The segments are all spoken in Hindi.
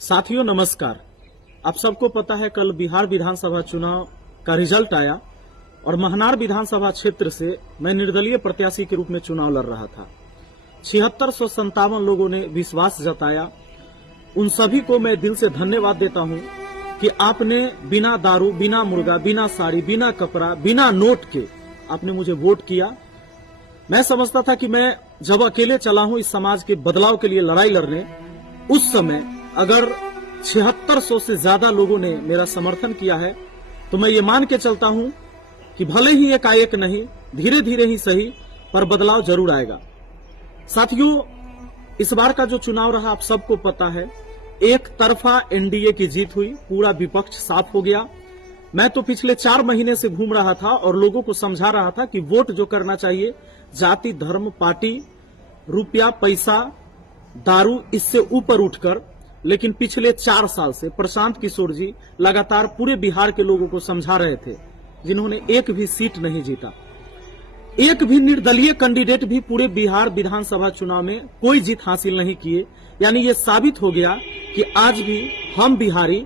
साथियों नमस्कार। आप सबको पता है कल बिहार विधानसभा चुनाव का रिजल्ट आया और महनार विधानसभा क्षेत्र से मैं निर्दलीय प्रत्याशी के रूप में चुनाव लड़ रहा था। 7657 लोगों ने विश्वास जताया। उन सभी को मैं दिल से धन्यवाद देता हूं कि आपने बिना दारू, बिना मुर्गा, बिना साड़ी, बिना कपड़ा, बिना नोट के आपने मुझे वोट किया। मैं समझता था कि मैं जब अकेले चला हूं इस समाज के बदलाव के लिए लड़ाई लड़ने, उस समय अगर 7600 से ज्यादा लोगों ने मेरा समर्थन किया है तो मैं ये मान के चलता हूं कि भले ही एकाएक नहीं, धीरे धीरे ही सही, पर बदलाव जरूर आएगा। साथियों, इस बार का जो चुनाव रहा आप सबको पता है, एक तरफा एनडीए की जीत हुई, पूरा विपक्ष साफ हो गया। मैं तो पिछले 4 महीने से घूम रहा था और लोगों को समझा रहा था कि वोट जो करना चाहिए जाति, धर्म, पार्टी, रुपया, पैसा, दारू, इससे ऊपर उठकर। लेकिन पिछले 4 साल से प्रशांत किशोर जी लगातार पूरे बिहार के लोगों को समझा रहे थे, जिन्होंने एक भी सीट नहीं जीता। एक भी निर्दलीय कैंडिडेट भी पूरे बिहार विधानसभा चुनाव में कोई जीत हासिल नहीं किए। यानी ये साबित हो गया कि आज भी हम बिहारी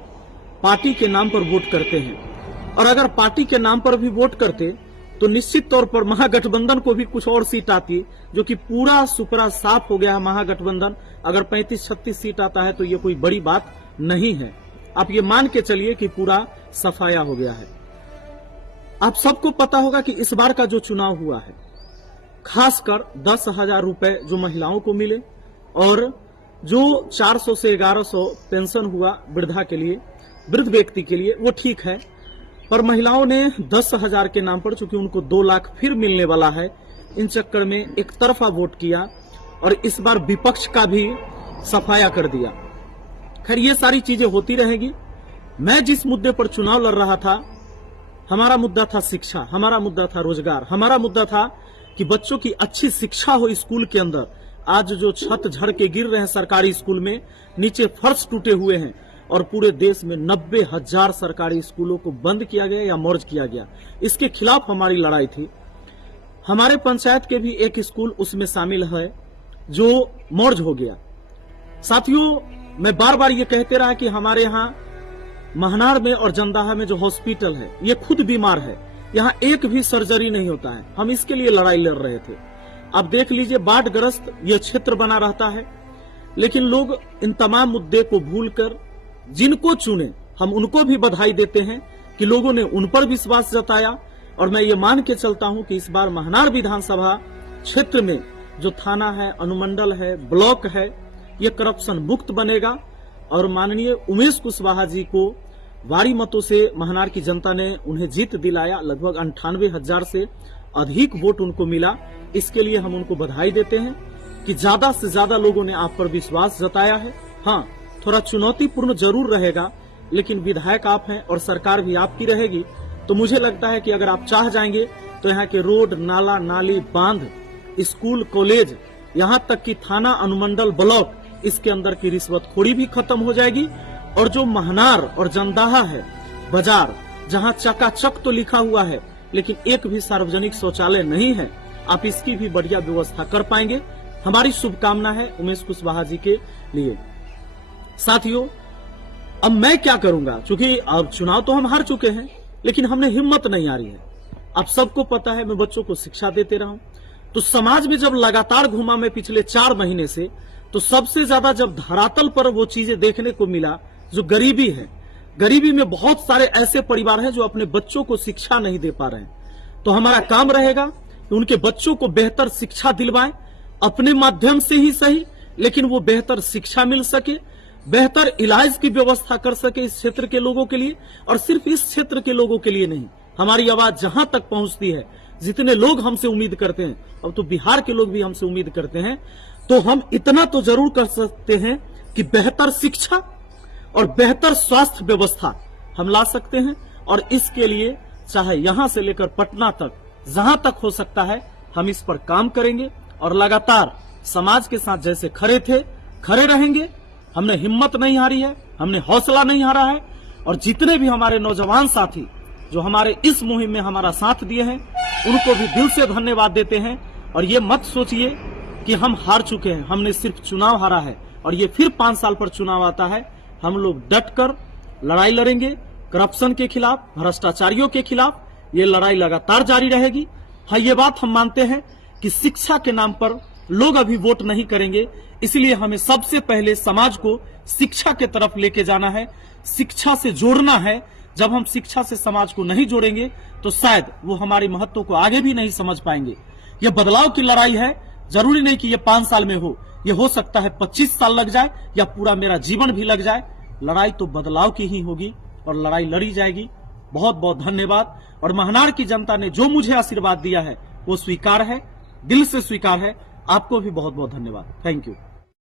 पार्टी के नाम पर वोट करते हैं, और अगर पार्टी के नाम पर भी वोट करते तो निश्चित तौर पर महागठबंधन को भी कुछ और सीट आती, जो कि पूरा सुपरा साफ हो गया है। महागठबंधन अगर 35-36 सीट आता है तो ये कोई बड़ी बात नहीं है। आप ये मान के चलिए कि पूरा सफाया हो गया है। आप सबको पता होगा कि इस बार का जो चुनाव हुआ है, खासकर 10,000 रुपए जो महिलाओं को मिले और जो 400 से 1100 पेंशन हुआ वृद्धा के लिए, वृद्ध व्यक्ति के लिए, वो ठीक है। पर महिलाओं ने 10,000 के नाम पर, चूंकि उनको 2 लाख फिर मिलने वाला है, इन चक्कर में एक तरफा वोट किया और इस बार विपक्ष का भी सफाया कर दिया। खैर, ये सारी चीजें होती रहेगी। मैं जिस मुद्दे पर चुनाव लड़ रहा था, हमारा मुद्दा था शिक्षा, हमारा मुद्दा था रोजगार, हमारा मुद्दा था कि बच्चों की अच्छी शिक्षा हो स्कूल के अंदर। आज जो छत झड़ के गिर रहे हैं सरकारी स्कूल में, नीचे फर्श टूटे हुए हैं, और पूरे देश में 90,000 सरकारी स्कूलों को बंद किया गया या मर्ज किया गया, इसके खिलाफ हमारी लड़ाई थी। हमारे पंचायत के भी एक स्कूल उसमें शामिल है जो मर्ज हो गया। साथियों, मैं बार बार ये कहते रहा कि हमारे यहाँ महनार में और जंदाहा में जो हॉस्पिटल है, ये खुद बीमार है, यहाँ एक भी सर्जरी नहीं होता है। हम इसके लिए लड़ाई लड़ रहे थे। अब देख लीजिए, बाढ़ग्रस्त ये क्षेत्र बना रहता है, लेकिन लोग इन तमाम मुद्दे को भूलकर जिनको चुने, हम उनको भी बधाई देते हैं कि लोगों ने उन पर विश्वास जताया। और मैं ये मान के चलता हूं कि इस बार महनार विधानसभा क्षेत्र में जो थाना है, अनुमंडल है, ब्लॉक है, ये करप्शन मुक्त बनेगा। और माननीय उमेश कुशवाहा जी को भारी मतों से महनार की जनता ने उन्हें जीत दिलाया। लगभग 98,000 से अधिक वोट उनको मिला। इसके लिए हम उनको बधाई देते हैं कि ज्यादा से ज्यादा लोगों ने आप पर विश्वास जताया है। हाँ, थोड़ा चुनौतीपूर्ण जरूर रहेगा, लेकिन विधायक आप हैं और सरकार भी आपकी रहेगी। तो मुझे लगता है कि अगर आप चाह जाएंगे तो यहाँ के रोड, नाला, नाली, बांध, स्कूल, कॉलेज, यहाँ तक कि थाना, अनुमंडल, ब्लॉक, इसके अंदर की रिश्वतखोरी भी खत्म हो जाएगी। और जो महनार और जंदाहा है बाजार, जहाँ चकाचक तो लिखा हुआ है लेकिन एक भी सार्वजनिक शौचालय नहीं है, आप इसकी भी बढ़िया व्यवस्था कर पाएंगे। हमारी शुभकामना है उमेश कुशवाहा जी के लिए। साथियों, अब मैं क्या करूंगा, क्योंकि अब चुनाव तो हम हार चुके हैं, लेकिन हमने हिम्मत नहीं हारी है। आप सबको पता है मैं बच्चों को शिक्षा देते रहा हूं, तो समाज में जब लगातार घूमा मैं पिछले 4 महीने से, तो सबसे ज्यादा जब धरातल पर वो चीजें देखने को मिला जो गरीबी है। गरीबी में बहुत सारे ऐसे परिवार हैं जो अपने बच्चों को शिक्षा नहीं दे पा रहे हैं। तो हमारा काम रहेगा कि उनके बच्चों को बेहतर शिक्षा दिलवाएं, अपने माध्यम से ही सही, लेकिन वो बेहतर शिक्षा मिल सके, बेहतर इलाज की व्यवस्था कर सके इस क्षेत्र के लोगों के लिए। और सिर्फ इस क्षेत्र के लोगों के लिए नहीं, हमारी आवाज जहां तक पहुंचती है, जितने लोग हमसे उम्मीद करते हैं, अब तो बिहार के लोग भी हमसे उम्मीद करते हैं, तो हम इतना तो जरूर कर सकते हैं कि बेहतर शिक्षा और बेहतर स्वास्थ्य व्यवस्था हम ला सकते हैं। और इसके लिए चाहे यहां से लेकर पटना तक, जहां तक हो सकता है, हम इस पर काम करेंगे और लगातार समाज के साथ जैसे खड़े थे खड़े रहेंगे। हमने हिम्मत नहीं हारी है, हमने हौसला नहीं हारा है। और जितने भी हमारे नौजवान साथी जो हमारे इस मुहिम में हमारा साथ दिए हैं, उनको भी दिल से धन्यवाद देते हैं। और ये मत सोचिए कि हम हार चुके हैं, हमने सिर्फ चुनाव हारा है और ये फिर 5 साल पर चुनाव आता है। हम लोग डटकर लड़ाई लड़ेंगे। करप्शन के खिलाफ, भ्रष्टाचारियों के खिलाफ ये लड़ाई लगातार जारी रहेगी। हाँ, ये बात हम मानते हैं कि शिक्षा के नाम पर लोग अभी वोट नहीं करेंगे, इसलिए हमें सबसे पहले समाज को शिक्षा के तरफ लेके जाना है, शिक्षा से जोड़ना है। जब हम शिक्षा से समाज को नहीं जोड़ेंगे तो शायद वो हमारे महत्व को आगे भी नहीं समझ पाएंगे। ये बदलाव की लड़ाई है, जरूरी नहीं कि ये 5 साल में हो, ये हो सकता है 25 साल लग जाए या पूरा मेरा जीवन भी लग जाए। लड़ाई तो बदलाव की ही होगी और लड़ाई लड़ी जाएगी। बहुत बहुत धन्यवाद। और महनार की जनता ने जो मुझे आशीर्वाद दिया है वो स्वीकार है, दिल से स्वीकार है। आपको भी बहुत बहुत धन्यवाद। Thank you.